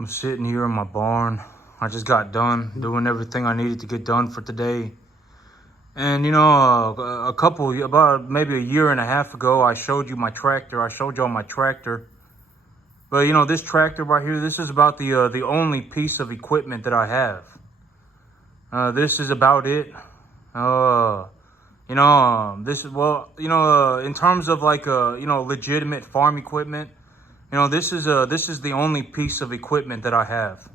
I'm sitting here in my barn. I just got done doing everything I needed to get done for today. And about maybe a year and a half ago, I showed you my tractor. I showed y'all my tractor. But this tractor right here, this is about the only piece of equipment that I have. This is about it. In terms of legitimate farm equipment, this is the only piece of equipment that I have.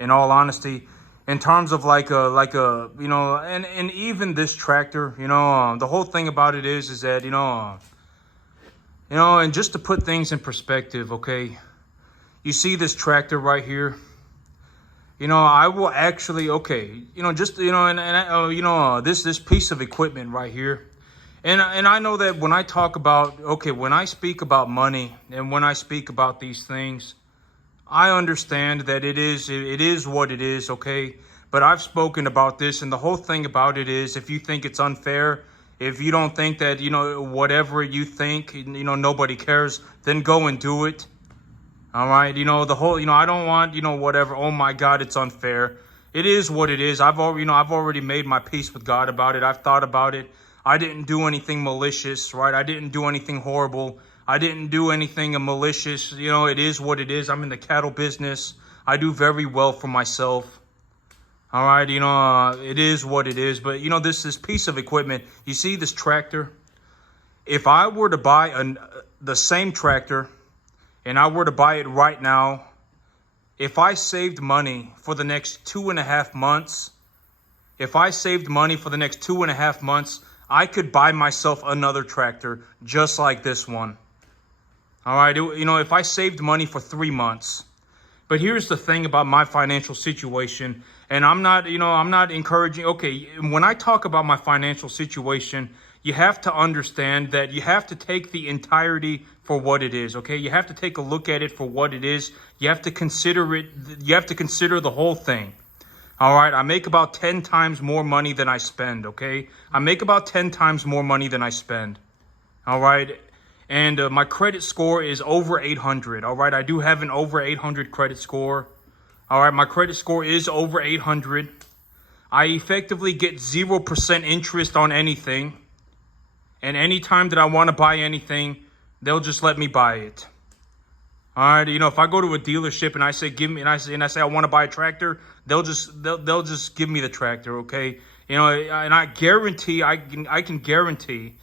In all honesty, in terms of and even this tractor, the whole thing about it is that and just to put things in perspective, okay, you see this tractor right here. I will actually, this piece of equipment right here. And I know that when I talk about, when I speak about money and when I speak about these things, I understand that it is what it is, okay? But I've spoken about this, and the whole thing about it is, if you think it's unfair, if you don't think that, whatever you think, nobody cares, then go and do it. All right, I don't want, whatever. Oh my God, it's unfair. It is what it is. I've already made my peace with God about it. I've thought about it. I didn't do anything malicious, right? I didn't do anything horrible. I didn't do anything malicious. It is what it is. I'm in the cattle business. I do very well for myself. All right, it is what it is. But this piece of equipment. You see this tractor? If I were to buy the same tractor, and I were to buy it right now, if I saved money for the next 2.5 months, I could buy myself another tractor just like this one. All right, if I saved money for 3 months. But here's the thing about my financial situation, and I'm not encouraging, okay, when I talk about my financial situation, you have to understand that you have to take the entirety for what it is, okay? You have to take a look at it for what it is. You have to consider it. You have to consider the whole thing. All right, I make about 10 times more money than I spend, okay? I make about 10 times more money than I spend. All right, and my credit score is over 800, all right? I do have an over 800 credit score. All right, my credit score is over 800. I effectively get 0% interest on anything. And anytime that I want to buy anything, they'll just let me buy it. All right, if I go to a dealership and I say I want to buy a tractor, they'll just give me the tractor, okay? And I can guarantee,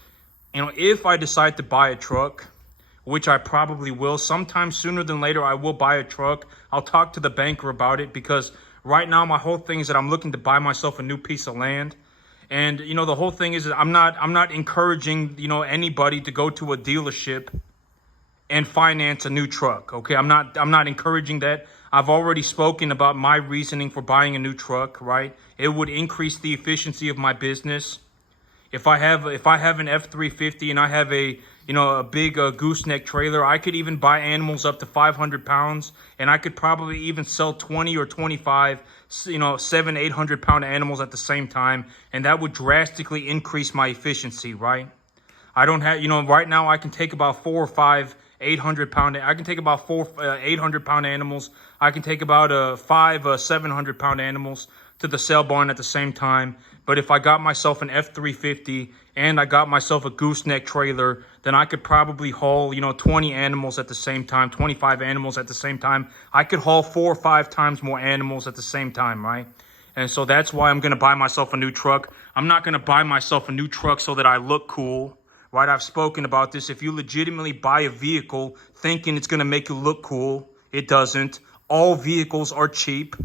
if I decide to buy a truck, which I probably will, sometime sooner than later, I will buy a truck. I'll talk to the banker about it, because right now my whole thing is that I'm looking to buy myself a new piece of land. And, the whole thing is that I'm not encouraging, anybody to go to a dealership and finance a new truck. Okay. I'm not encouraging that. I've already spoken about my reasoning for buying a new truck, right? It would increase the efficiency of my business. If I have an F-350 and I have a big gooseneck trailer, I could even buy animals up to 500 pounds, and I could probably even sell 20 or 25, 700-800 pound animals at the same time, and that would drastically increase my efficiency, right? I don't have, right now I can take about 4 or 5 800 pound. I can take about 4 800 pound animals. I can take about 5 700 pound animals to the sale barn at the same time. But if I got myself an F-350 and I got myself a gooseneck trailer, then I could probably haul, 20 animals at the same time, 25 animals at the same time. I could haul 4 or 5 times more animals at the same time, right? And so that's why I'm going to buy myself a new truck. I'm not going to buy myself a new truck so that I look cool, right? I've spoken about this. If you legitimately buy a vehicle thinking it's going to make you look cool, it doesn't. All vehicles are cheap.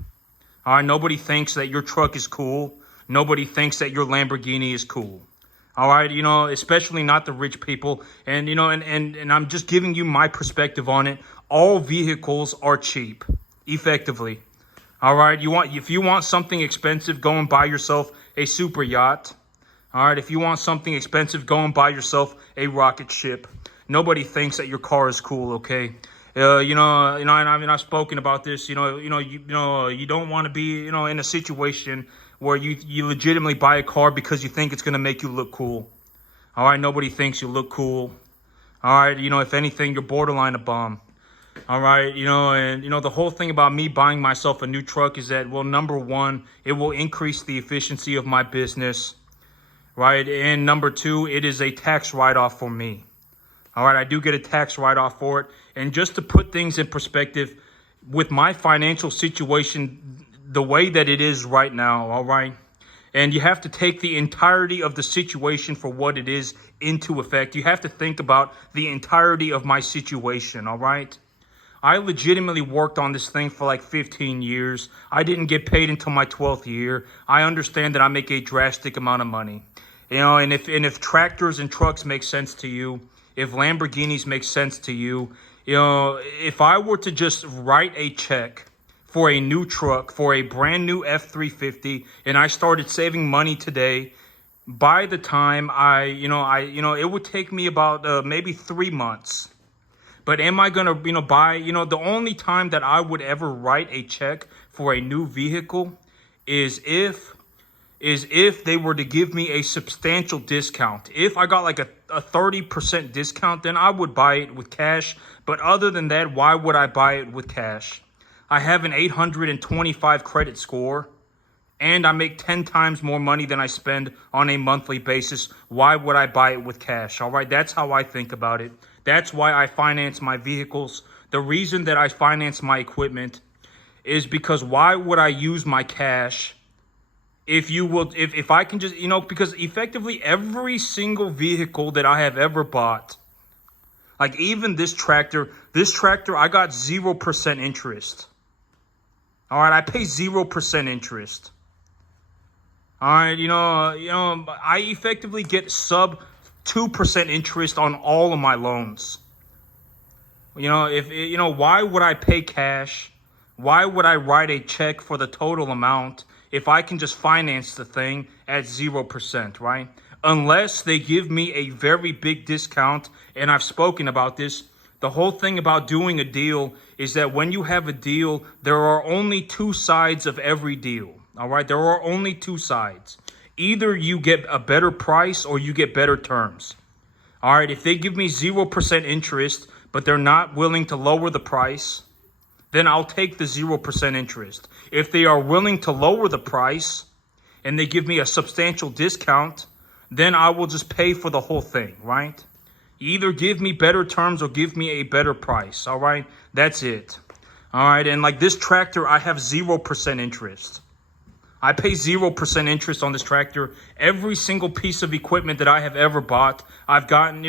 All right, nobody thinks that your truck is cool. Nobody thinks that your Lamborghini is cool. All right, especially not the rich people. And, and I'm just giving you my perspective on it. All vehicles are cheap, effectively. All right, if you want something expensive, go and buy yourself a super yacht. All right, if you want something expensive, go and buy yourself a rocket ship. Nobody thinks that your car is cool, okay? And I've spoken about this. You don't want to be, in a situation where you legitimately buy a car because you think it's going to make you look cool. All right, nobody thinks you look cool. All right, if anything, you're borderline a bum. All right, and the whole thing about me buying myself a new truck is that, well, number one, it will increase the efficiency of my business, right? And number two, it is a tax write-off for me. All right, I do get a tax write-off for it. And just to put things in perspective, with my financial situation, the way that it is right now, all right, and you have to take the entirety of the situation for what it is into effect. You have to think about the entirety of my situation, all right? I legitimately worked on this thing for like 15 years. I didn't get paid until my 12th year. I understand that I make a drastic amount of money. And if tractors and trucks make sense to you, if Lamborghinis make sense to you, if I were to just write a check for a new truck, for a brand new F-350, and I started saving money today, by the time it would take me about maybe 3 months. But am I going to, buy, the only time that I would ever write a check for a new vehicle is if they were to give me a substantial discount. If I got like a 30% discount, then I would buy it with cash. But other than that, why would I buy it with cash? I have an 825 credit score, and I make 10 times more money than I spend on a monthly basis. Why would I buy it with cash? All right, that's how I think about it. That's why I finance my vehicles. The reason that I finance my equipment is because why would I use my cash if I can just, because effectively every single vehicle that I have ever bought, like even this tractor, I got 0% interest. All right, I pay 0% interest. All right, I effectively get sub 2% interest on all of my loans. Why would I pay cash? Why would I write a check for the total amount if I can just finance the thing at 0%, right? Unless they give me a very big discount, and I've spoken about this. The whole thing about doing a deal is that when you have a deal, there are only two sides of every deal, all right? There are only two sides. Either you get a better price or you get better terms. All right, if they give me 0% interest, but they're not willing to lower the price, then I'll take the 0% interest. If they are willing to lower the price and they give me a substantial discount, then I will just pay for the whole thing, right? Either give me better terms or give me a better price, all right? That's it. All right, and like this tractor, I have 0% interest. I pay 0% interest on this tractor. Every single piece of equipment that I have ever bought, I've gotten,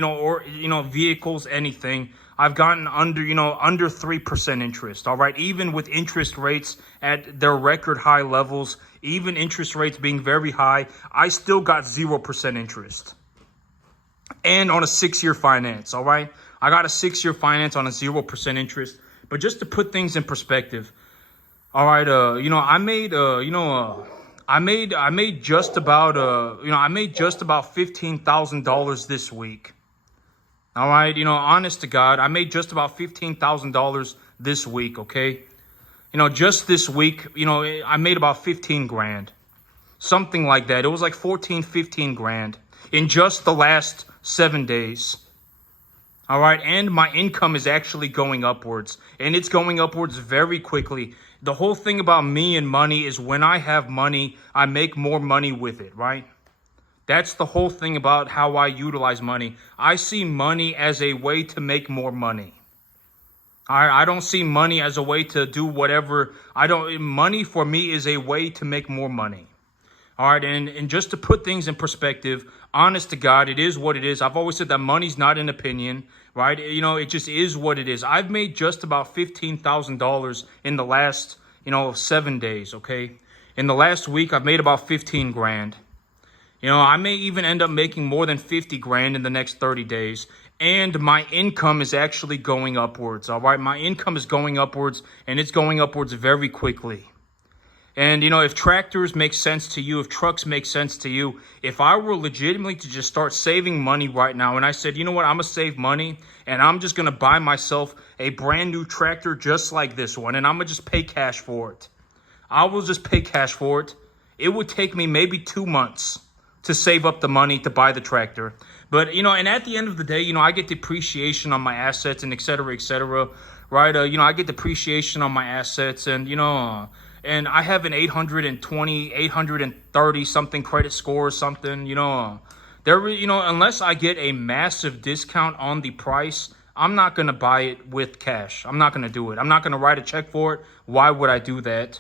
vehicles, anything, I've gotten under 3% interest. All right. Even with interest rates at their record high levels, even interest rates being very high, I still got 0% interest. And on a 6-year finance. All right. I got a 6-year finance on a 0% interest. But just to put things in perspective, all right, I made just about $15,000 this week. All right, honest to God, I made just about $15,000 this week, okay? Just this week, I made about 15 grand. Something like that. It was like 14, 15 grand in just the last 7 days. All right, and my income is actually going upwards, and it's going upwards very quickly. The whole thing about me and money is when I have money, I make more money with it, right? That's the whole thing about how I utilize money. I see money as a way to make more money. I don't see money as a way to do whatever. Money for me is a way to make more money. All right, and just to put things in perspective, honest to God, it is what it is. I've always said that money's not an opinion, right? It just is what it is. I've made just about $15,000 in the last, 7 days, okay? In the last week, I've made about 15 grand. I may even end up making more than 50 grand in the next 30 days. And my income is actually going upwards, all right? My income is going upwards, and it's going upwards very quickly. And, if tractors make sense to you, if trucks make sense to you, if I were legitimately to just start saving money right now, and I said, you know what, I'm going to save money, and I'm just going to buy myself a brand new tractor just like this one, and I'm going to just pay cash for it. I will just pay cash for it. It would take me maybe 2 months to save up the money to buy the tractor. But, and at the end of the day, I get depreciation on my assets and et cetera, right? I get depreciation on my assets, and and I have an 820, 830 something credit score or something. Unless I get a massive discount on the price, I'm not gonna buy it with cash. I'm not gonna do it. I'm not gonna write a check for it. Why would I do that?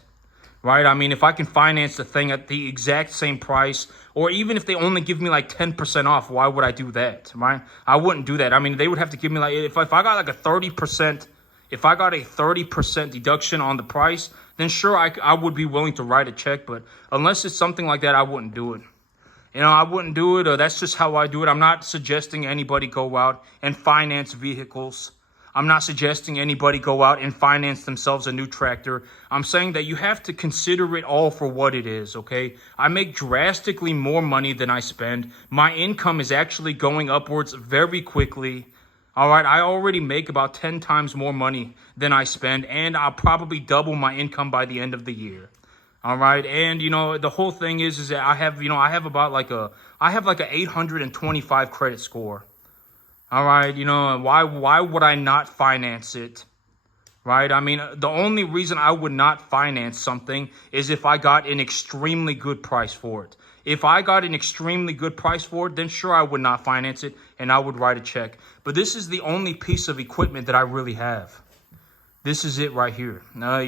Right? I mean, if I can finance the thing at the exact same price, or even if they only give me like 10% off, why would I do that? Right? I wouldn't do that. I mean, they would have to give me like, if I got like a 30%, if I got a 30% deduction on the price, then sure, I would be willing to write a check. But unless it's something like that, I wouldn't do it. I wouldn't do it. That's just how I do it. I'm not suggesting anybody go out and finance vehicles. I'm not suggesting anybody go out and finance themselves a new tractor. I'm saying that you have to consider it all for what it is, okay? I make drastically more money than I spend. My income is actually going upwards very quickly. All right, I already make about 10 times more money than I spend, and I'll probably double my income by the end of the year. All right, and the whole thing is that I have like a 825 credit score. All right, why would I not finance it? Right? I mean, the only reason I would not finance something is if I got an extremely good price for it. If I got an extremely good price for it, then sure, I would not finance it and I would write a check. But this is the only piece of equipment that I really have. This is it right here. I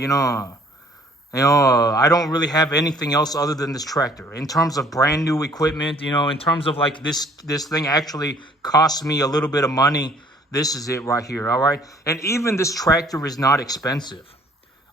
don't really have anything else other than this tractor. In terms of brand new equipment, in terms of like this thing actually cost me a little bit of money. This is it right here. All right. And even this tractor is not expensive.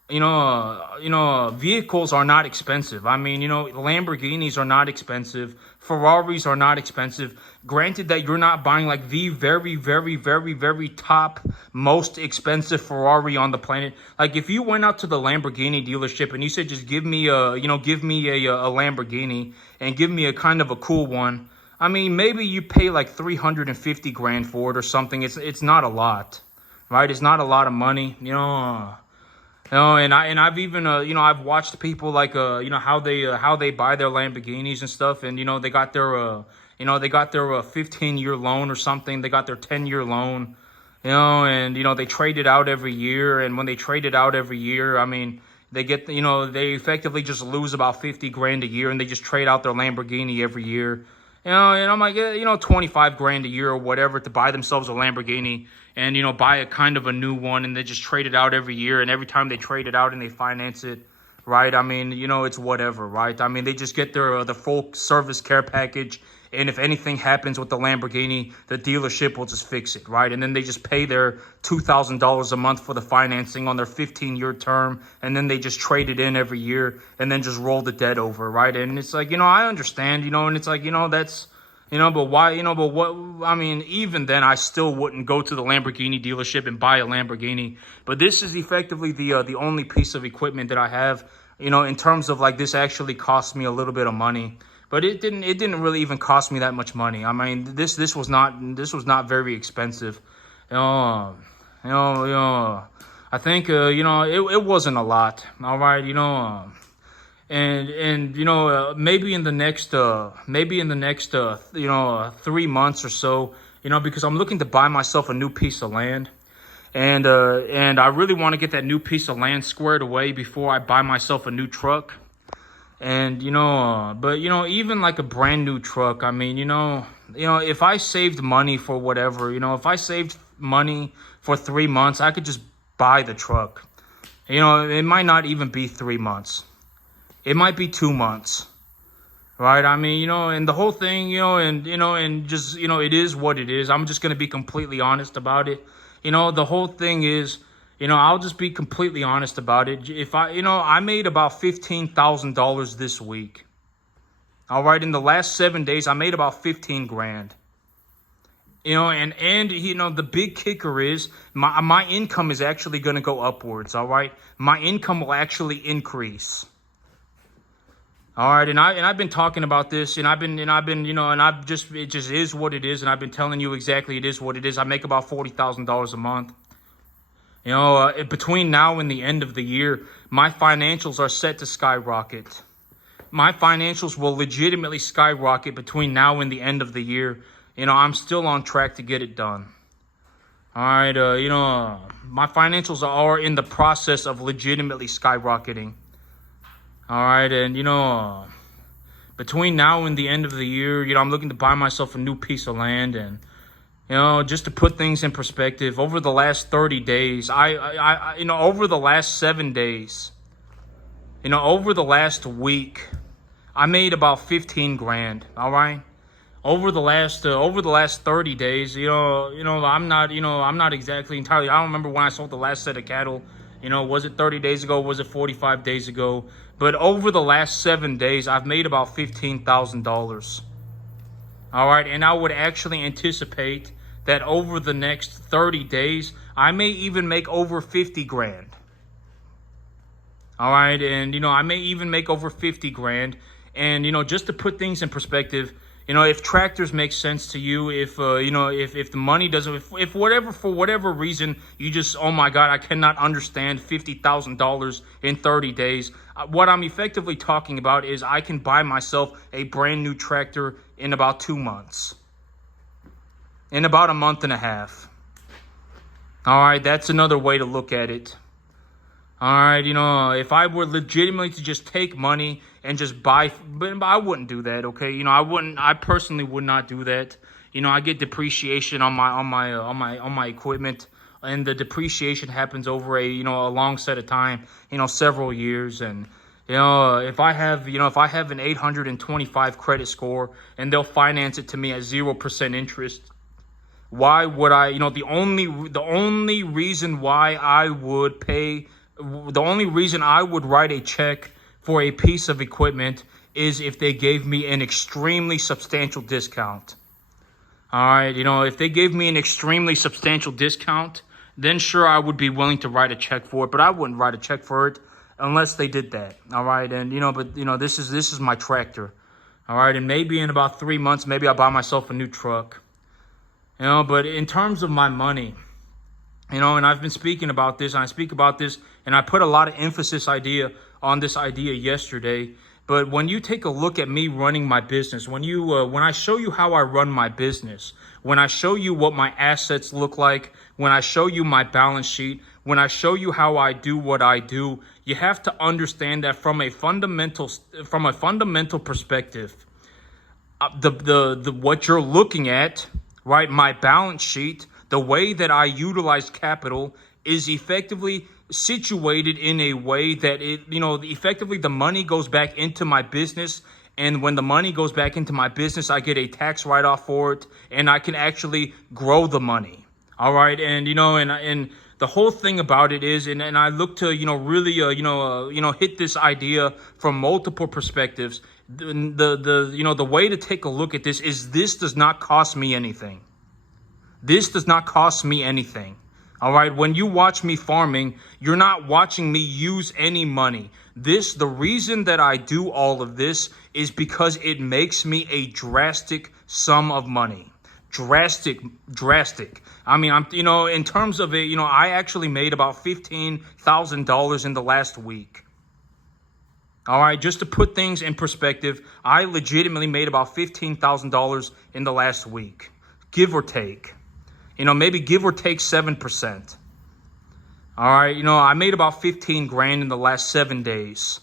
Vehicles are not expensive. I mean, Lamborghinis are not expensive. Ferraris are not expensive. Granted that you're not buying like the very, very, very, very top, most expensive Ferrari on the planet. Like if you went out to the Lamborghini dealership and you said, just give me a Lamborghini and give me a kind of a cool one. I mean, maybe you pay like 350 grand for it or something. It's not a lot, right? It's not a lot of money, and I've even I've watched people like how they buy their Lamborghinis and stuff, and they got their 15-year loan or something. They got their 10-year loan, and they trade it out every year. And when they trade it out every year, I mean, they get they effectively just lose about 50 grand a year, and they just trade out their Lamborghini every year. And I'm like, 25 grand a year or whatever to buy themselves a Lamborghini and, buy a kind of a new one, and they just trade it out every year. And every time they trade it out and they finance it, right? I mean, it's whatever, right? I mean, they just get the full service care package. And if anything happens with the Lamborghini, the dealership will just fix it, right? And then they just pay their $2,000 a month for the financing on their 15-year term. And then they just trade it in every year and then just roll the debt over, right? And it's like, I understand, and it's like, that's, but why, but what, I mean, even then I still wouldn't go to the Lamborghini dealership and buy a Lamborghini. But this is effectively the only piece of equipment that I have, in terms of like this actually cost me a little bit of money. But it didn't really even cost me that much money. I mean, this was not very expensive. I think it wasn't a lot. All right, maybe in the next 3 months or so, because I'm looking to buy myself a new piece of land. And I really want to get that new piece of land squared away before I buy myself a new truck. And, but, even like a brand new truck, I mean, if I saved money for whatever, if I saved money for 3 months, I could just buy the truck. It might not even be 3 months. It might be 2 months, right? I mean, and the whole thing, and just, it is what it is. I'm just going to be completely honest about it. The whole thing is, I'll just be completely honest about it. If I made about $15,000 this week. All right. In the last 7 days, I made about 15 grand. And the big kicker is my income is actually going to go upwards. All right. My income will actually increase. All right. And I've been talking about this, and it just is what it is. And I've been telling you exactly it is what it is. I make about $40,000 a month. Between now and the end of the year, my financials are set to skyrocket. My financials will legitimately skyrocket between now and the end of the year. I'm still on track to get it done. All right, my financials are in the process of legitimately skyrocketing. All right, and between now and the end of the year, I'm looking to buy myself a new piece of land. And just to put things in perspective, over the last 30 days, over the last 7 days, over the last week, I made about 15 grand. All right. Over the last 30 days, I'm not exactly entirely. I don't remember when I sold the last set of cattle. Was it 30 days ago? Was it 45 days ago? But over the last 7 days, I've made about $15,000. All right, and I would actually anticipate that over the next 30 days, I may even make over 50 grand. All right, and I may even make over 50 grand. And just to put things in perspective, if tractors make sense to you, if the money doesn't, if whatever, for whatever reason, you just, oh my God, I cannot understand $50,000 in 30 days. What I'm effectively talking about is I can buy myself a brand new tractor in about 2 months, in about a month and a half. All right, that's another way to look at it. All right, if I were legitimately to just take money and just buy, but I wouldn't do that, okay? I personally would not do that. I get depreciation on my equipment, and the depreciation happens over a long set of time, several years. And if I have an 825 credit score and they'll finance it to me at 0% interest, why would I? The only reason why I would pay. The only reason I would write a check for a piece of equipment is if they gave me an extremely substantial discount. All right, if they gave me an extremely substantial discount, then sure, I would be willing to write a check for it, but I wouldn't write a check for it unless they did that. All right, and this is my tractor. All right, and maybe in about 3 months, maybe I'll buy myself a new truck. But in terms of my money, and I've been speaking about this, and I speak about this, and I put a lot of emphasis on this idea yesterday. But when you take a look at me running my business, when I show you how I run my business, when I show you what my assets look like, when I show you my balance sheet, when I show you how I do what I do, you have to understand that from a fundamental perspective, the what you're looking at, right? My balance sheet, the way that I utilize capital is effectively situated in a way that effectively the money goes back into my business. And when the money goes back into my business, I get a tax write-off for it, and I can actually grow the money. All right. And, and the whole thing about it is, and I look to, really, hit this idea from multiple perspectives. The way to take a look at this is this does not cost me anything. This does not cost me anything. All right. When you watch me farming, you're not watching me use any money. The reason that I do all of this is because it makes me a drastic sum of money. Drastic. I mean, in terms of it, I actually made about $15,000 in the last week. All right. Just to put things in perspective, I legitimately made about $15,000 in the last week, give or take. Maybe give or take 7%. All right, I made about 15 grand in the last 7 days.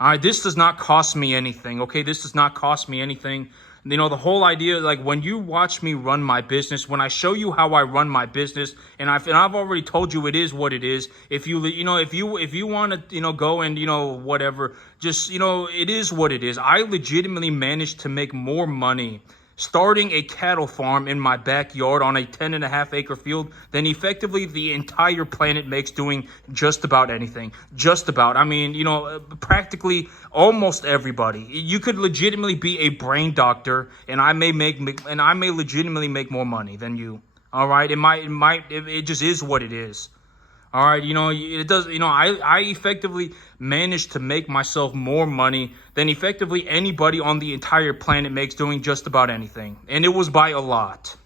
All right, this does not cost me anything, okay? This does not cost me anything. The whole idea, like when you watch me run my business, when I show you how I run my business, and I've already told you it is what it is. If you want to, go and, whatever, just, it is what it is. I legitimately managed to make more money starting a cattle farm in my backyard on a 10.5 acre field than effectively the entire planet makes doing just about anything. Just about. I mean, practically almost everybody. You could legitimately be a brain doctor, and I may legitimately make more money than you. All right, it just is what it is. All right, it does, I effectively managed to make myself more money than effectively anybody on the entire planet makes doing just about anything. And it was by a lot.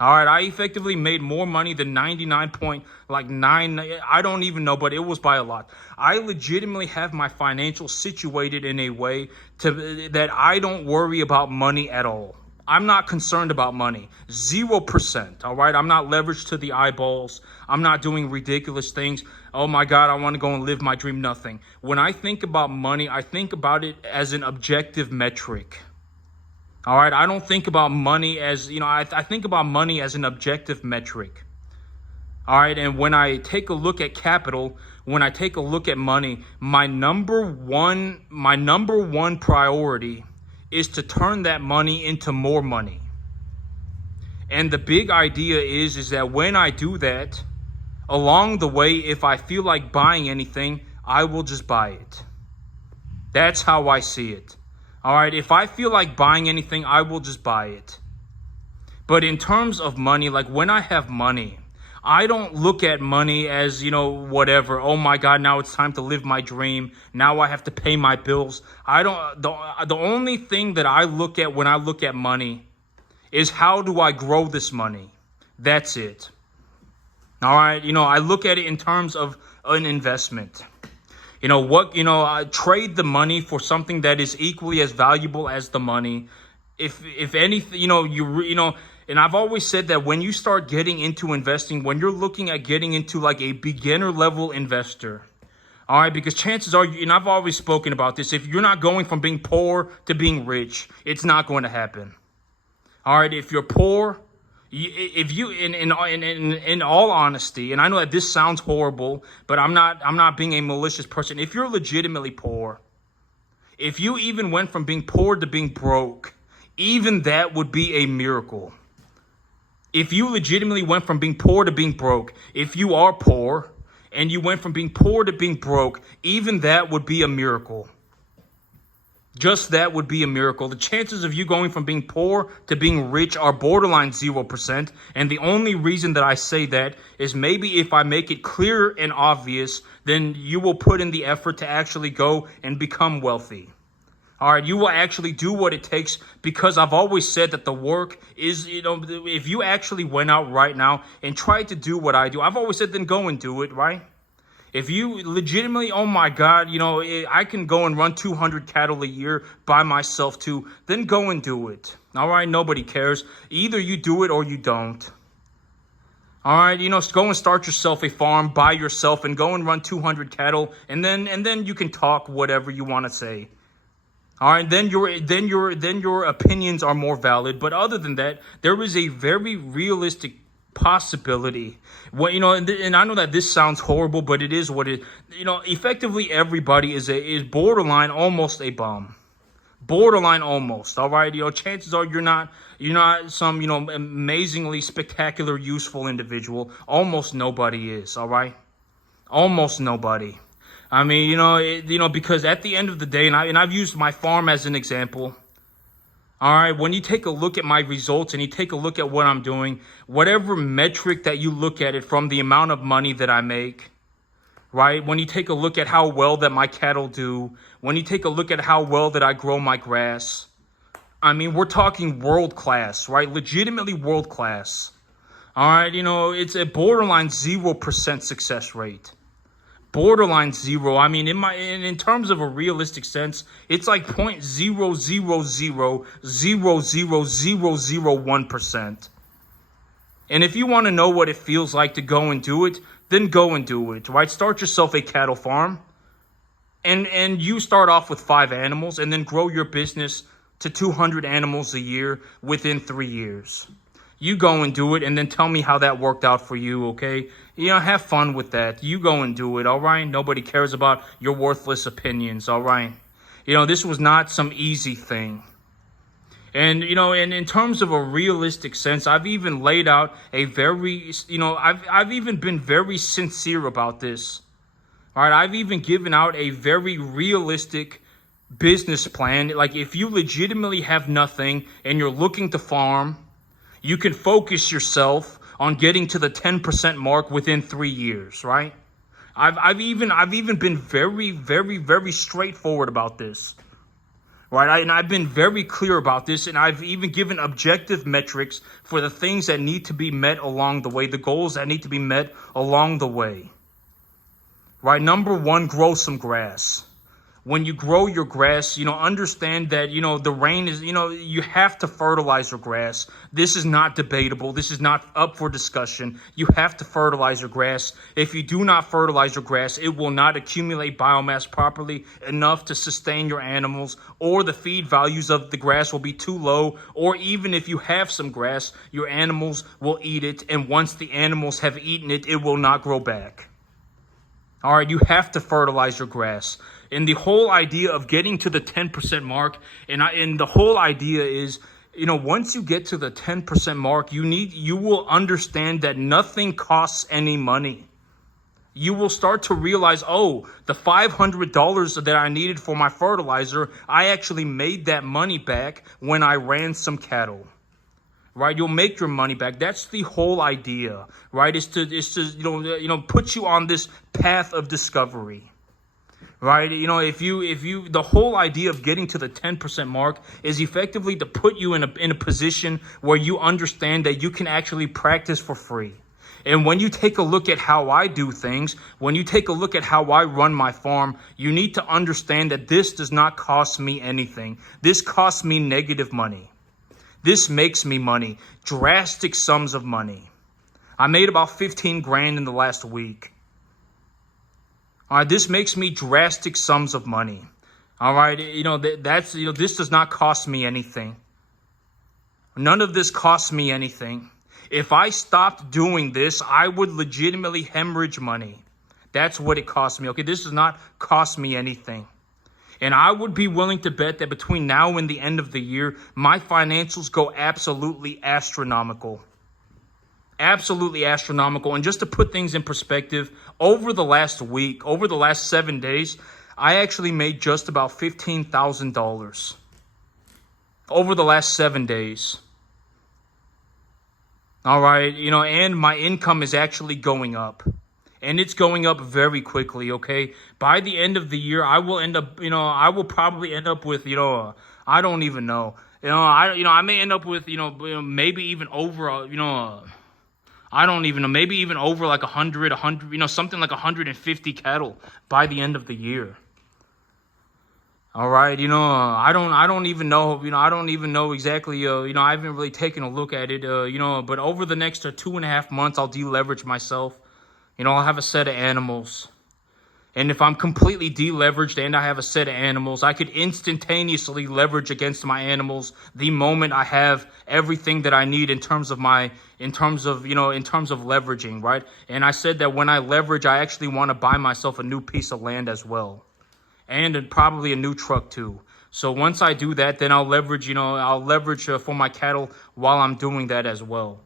All right, I effectively made more money than 99.9, I don't even know, but it was by a lot. I legitimately have my financials situated in a way that I don't worry about money at all. I'm not concerned about money. 0%. All right. I'm not leveraged to the eyeballs. I'm not doing ridiculous things. Oh my God, I want to go and live my dream. Nothing. When I think about money, I think about it as an objective metric. All right. I don't think about money as, I think about money as an objective metric. All right. And when I take a look at capital, when I take a look at money, my number one priority is to turn that money into more money. And the big idea is that when I do that, along the way, if I feel like buying anything, I will just buy it. That's how I see it. All right. If I feel like buying anything, I will just buy it. But in terms of money, like when I have money, I don't look at money as, whatever. Oh my God, now it's time to live my dream. Now I have to pay my bills. The only thing that I look at when I look at money is how do I grow this money? That's it. All right. I look at it in terms of an investment. I trade the money for something that is equally as valuable as the money. If anything, and I've always said that when you start getting into investing, when you're looking at getting into like a beginner level investor, all right, because chances are, and I've always spoken about this, if you're not going from being poor to being rich, it's not going to happen. All right, if you're poor, if you, in all honesty, and I know that this sounds horrible, but I'm not being a malicious person. If you're legitimately poor, if you even went from being poor to being broke, even that would be a miracle. If you legitimately went from being poor to being broke, if you are poor and you went from being poor to being broke, even that would be a miracle. Just that would be a miracle. The chances of you going from being poor to being rich are borderline 0%. And the only reason that I say that is maybe if I make it clear and obvious, then you will put in the effort to actually go and become wealthy. All right, you will actually do what it takes, because I've always said that the work is, if you actually went out right now and tried to do what I do, I've always said then go and do it, right? If you legitimately, oh my God, I can go and run 200 cattle a year by myself too, then go and do it. All right, nobody cares. Either you do it or you don't. All right, go and start yourself a farm by yourself and go and run 200 cattle, and then you can talk whatever you want to say. All right, then your opinions are more valid. But other than that, there is a very realistic possibility. And I know that this sounds horrible, but it is what it. Effectively, everybody is borderline almost a bum. Borderline almost. All right, chances are you're not some amazingly spectacular useful individual. Almost nobody is. All right, almost nobody. I mean, because at the end of the day, and I've used my farm as an example. All right, when you take a look at my results and you take a look at what I'm doing, whatever metric that you look at it from, the amount of money that I make, right? When you take a look at how well that my cattle do, when you take a look at how well that I grow my grass, I mean, we're talking world class, right? Legitimately world class. All right, it's a borderline 0% success rate. Borderline zero. I mean, in terms of a realistic sense, it's like 0.000000001%. And if you want to know what it feels like to go and do it, then go and do it, right? Start yourself a cattle farm, and you start off with 5 animals, and then grow your business to 200 animals a year within 3 years. You go and do it, and then tell me how that worked out for you, okay? Have fun with that. You go and do it, all right? Nobody cares about your worthless opinions, all right? This was not some easy thing. And, and in terms of a realistic sense, I've even laid out a very, I've even been very sincere about this. All right, I've even given out a very realistic business plan. Like, if you legitimately have nothing and you're looking to farm, you can focus yourself on getting to the 10% mark within 3 years, right? I've even been very, very, very straightforward about this, right? And I've been very clear about this, and I've even given objective metrics for the things that need to be met along the way, the goals that need to be met along the way, right? Number 1, grow some grass. When you grow your grass, understand that, the rain is, you have to fertilize your grass. This is not debatable. This is not up for discussion. You have to fertilize your grass. If you do not fertilize your grass, it will not accumulate biomass properly enough to sustain your animals, or the feed values of the grass will be too low, or even if you have some grass, your animals will eat it, and once the animals have eaten it, it will not grow back. All right, you have to fertilize your grass. And the whole idea of getting to the 10% mark, and the whole idea is, once you get to the 10% mark, you will understand that nothing costs any money. You will start to realize, oh, the $500 that I needed for my fertilizer, I actually made that money back when I ran some cattle. Right, you'll make your money back. That's the whole idea, right? Is to put you on this path of discovery, right? If you the whole idea of getting to the 10% mark is effectively to put you in a position where you understand that you can actually practice for free. And when you take a look at how I do things, when you take a look at how I run my farm, you need to understand that this does not cost me anything. This costs me negative money. This makes me money, drastic sums of money. I made about 15 grand in the last week. All right, this makes me drastic sums of money. All right, this does not cost me anything. None of this costs me anything. If I stopped doing this, I would legitimately hemorrhage money. That's what it cost me. Okay, this does not cost me anything. And I would be willing to bet that between now and the end of the year, my financials go absolutely astronomical. Absolutely astronomical. And just to put things in perspective, over the last week, over the last 7 days, I actually made just about $15,000. Over the last 7 days. All right, and my income is actually going up. And it's going up very quickly, okay? By the end of the year, I will end up, I will probably end up with, I don't even know. I may end up with, maybe even over, I don't even know, maybe even over like 100, something like 150 cattle by the end of the year. All right, I don't even know, I don't even know exactly, I haven't really taken a look at it, but over the next 2.5 months, I'll deleverage myself. I'll have a set of animals. And if I'm completely deleveraged and I have a set of animals, I could instantaneously leverage against my animals the moment I have everything that I need in terms of leveraging, right? And I said that when I leverage, I actually want to buy myself a new piece of land as well. And probably a new truck too. So once I do that, then I'll leverage, for my cattle while I'm doing that as well.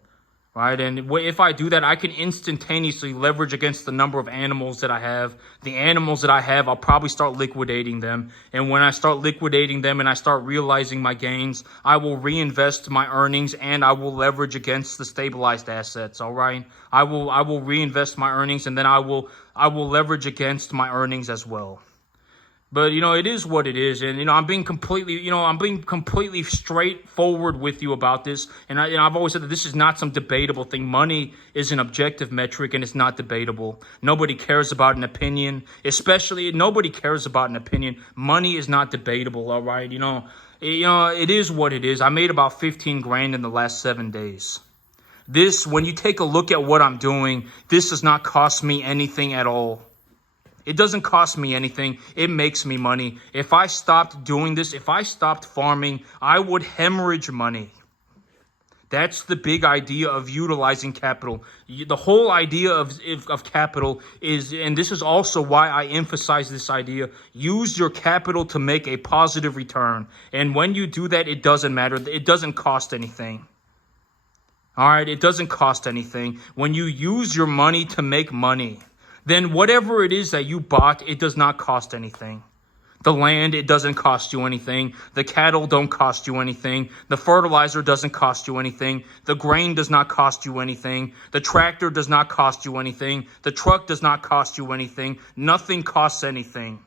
Right, and if I do that, I can instantaneously leverage against the number of animals that I have. The animals that I have, I'll probably start liquidating them. And when I start liquidating them and I start realizing my gains, I will reinvest my earnings and I will leverage against the stabilized assets. All right, I will reinvest my earnings and then I will leverage against my earnings as well. But, it is what it is. And, I'm being completely straightforward with you about this. And I've always said that this is not some debatable thing. Money is an objective metric and it's not debatable. Nobody cares about an opinion, nobody cares about an opinion. Money is not debatable. All right. It is what it is. I made about 15 grand in the last 7 days. When you take a look at what I'm doing, this does not cost me anything at all. It doesn't cost me anything. It makes me money. If I stopped doing this, if I stopped farming, I would hemorrhage money. That's the big idea of utilizing capital. The whole idea of capital is, and this is also why I emphasize this idea, use your capital to make a positive return. And when you do that, it doesn't matter. It doesn't cost anything. All right, it doesn't cost anything. When you use your money to make money, then whatever it is that you bought, it does not cost anything. The land, it doesn't cost you anything. The cattle don't cost you anything. The fertilizer doesn't cost you anything. The grain does not cost you anything. The tractor does not cost you anything. The truck does not cost you anything. Nothing costs anything.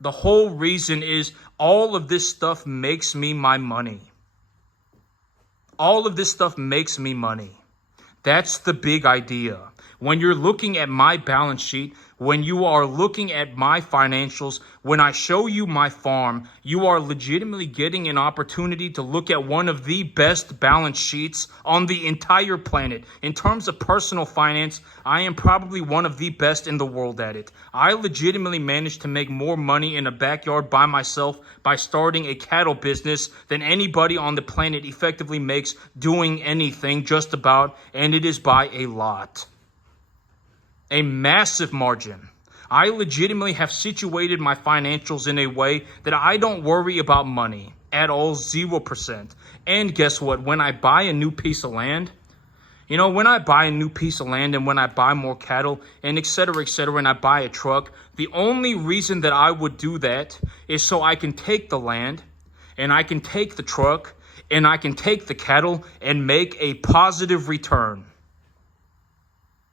The whole reason is all of this stuff makes me my money. All of this stuff makes me money. That's the big idea. When you're looking at my balance sheet, when you are looking at my financials, when I show you my farm, you are legitimately getting an opportunity to look at one of the best balance sheets on the entire planet. In terms of personal finance, I am probably one of the best in the world at it. I legitimately managed to make more money in a backyard by myself by starting a cattle business than anybody on the planet effectively makes doing anything just about, and it is by a lot. A massive margin. I legitimately have situated my financials in a way that I don't worry about money at all, 0%. And guess what? When I buy a new piece of land, when I buy a new piece of land and when I buy more cattle and et cetera, and I buy a truck, the only reason that I would do that is so I can take the land and I can take the truck and I can take the cattle and make a positive return.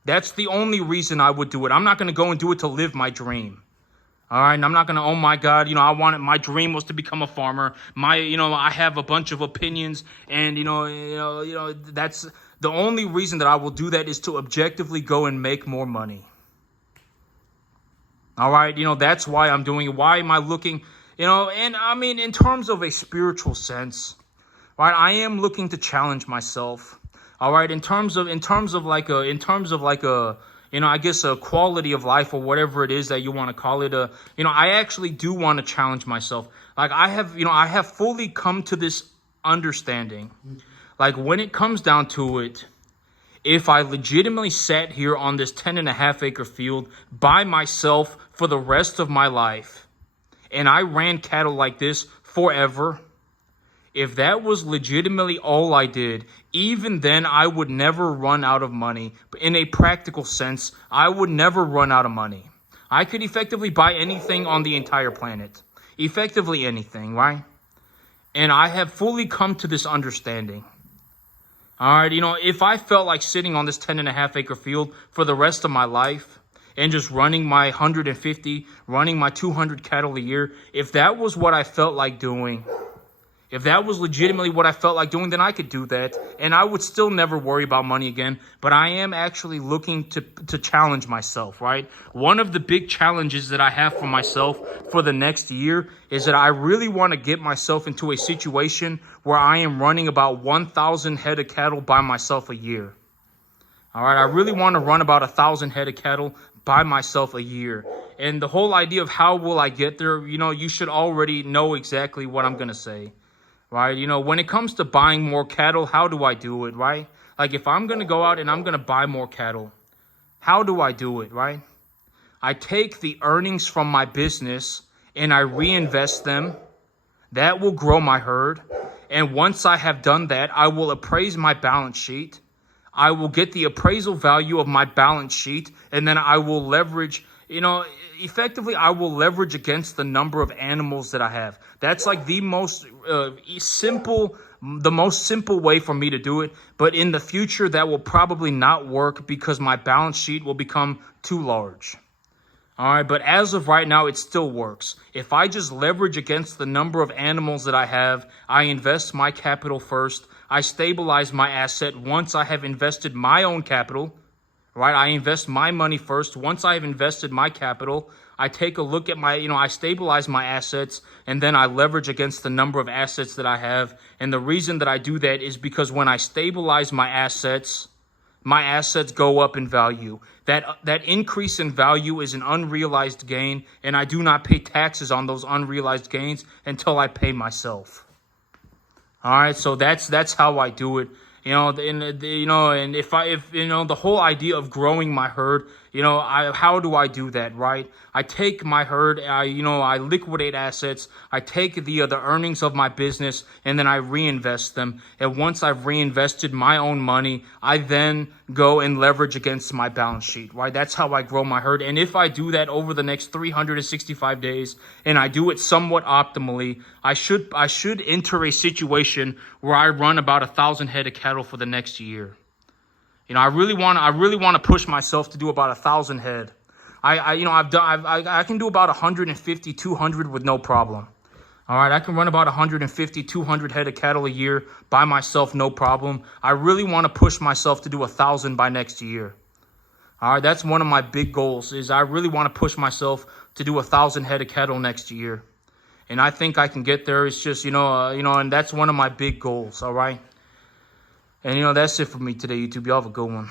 That's the only reason I would do it. I'm not going to go and do it to live my dream. All right. And I'm not going to, oh my God, my dream was to become a farmer. I have a bunch of opinions and, that's the only reason that I will do that is to objectively go and make more money. All right. That's why I'm doing it. Why am I looking, and I mean, in terms of a spiritual sense, right, I am looking to challenge myself. All right, in terms of like a I guess a quality of life or whatever it is that you want to call it. I actually do want to challenge myself. Like I have fully come to this understanding. Like when it comes down to it, if I legitimately sat here on this 10.5-acre field by myself for the rest of my life, and I ran cattle like this forever, if that was legitimately all I did, even then I would never run out of money. In a practical sense, I would never run out of money. I could effectively buy anything on the entire planet. Effectively anything, right? And I have fully come to this understanding. All right, if I felt like sitting on this 10.5-acre field for the rest of my life and just running my 150, running my 200 cattle a year, if that was what I felt like doing, if that was legitimately what I felt like doing, then I could do that. And I would still never worry about money again. But I am actually looking to challenge myself, right? One of the big challenges that I have for myself for the next year is that I really want to get myself into a situation where I am running about 1,000 head of cattle by myself a year. All right, I really want to run about 1,000 head of cattle by myself a year. And the whole idea of how will I get there, you should already know exactly what I'm going to say. Right? When it comes to buying more cattle, how do I do it, right? Like if I'm going to go out and I'm going to buy more cattle, how do I do it, right? I take the earnings from my business and I reinvest them. That will grow my herd. And once I have done that, I will appraise my balance sheet. I will get the appraisal value of my balance sheet, and then I will leverage, effectively, I will leverage against the number of animals that I have. That's like the most simple way for me to do it. But in the future, that will probably not work because my balance sheet will become too large. All right, but as of right now, it still works. If I just leverage against the number of animals that I have, I invest my capital first. I stabilize my asset once I have invested my own capital. Right, I invest my money first. Once I have invested my capital, I take a look at I stabilize my assets, and then I leverage against the number of assets that I have. And the reason that I do that is because when I stabilize my assets go up in value. That increase in value is an unrealized gain, and I do not pay taxes on those unrealized gains until I pay myself. All right, so that's how I do it. And if the whole idea of growing my herd, how do I do that, right? I take my herd, I liquidate assets, I take the earnings of my business, and then I reinvest them. And once I've reinvested my own money, I then go and leverage against my balance sheet, right? That's how I grow my herd. And if I do that over the next 365 days, and I do it somewhat optimally, I should enter a situation where I run about 1,000 head of cattle for the next year. I really want to push myself to do about 1,000 head. I can do about 150, 200 with no problem. All right, I can run about 150, 200 head of cattle a year by myself, no problem. I really want to push myself to do 1,000 by next year. All right, that's one of my big goals. Is I really want to push myself to do 1,000 head of cattle next year, and I think I can get there. It's just and that's one of my big goals. All right, and that's it for me today, YouTube. Y'all have a good one.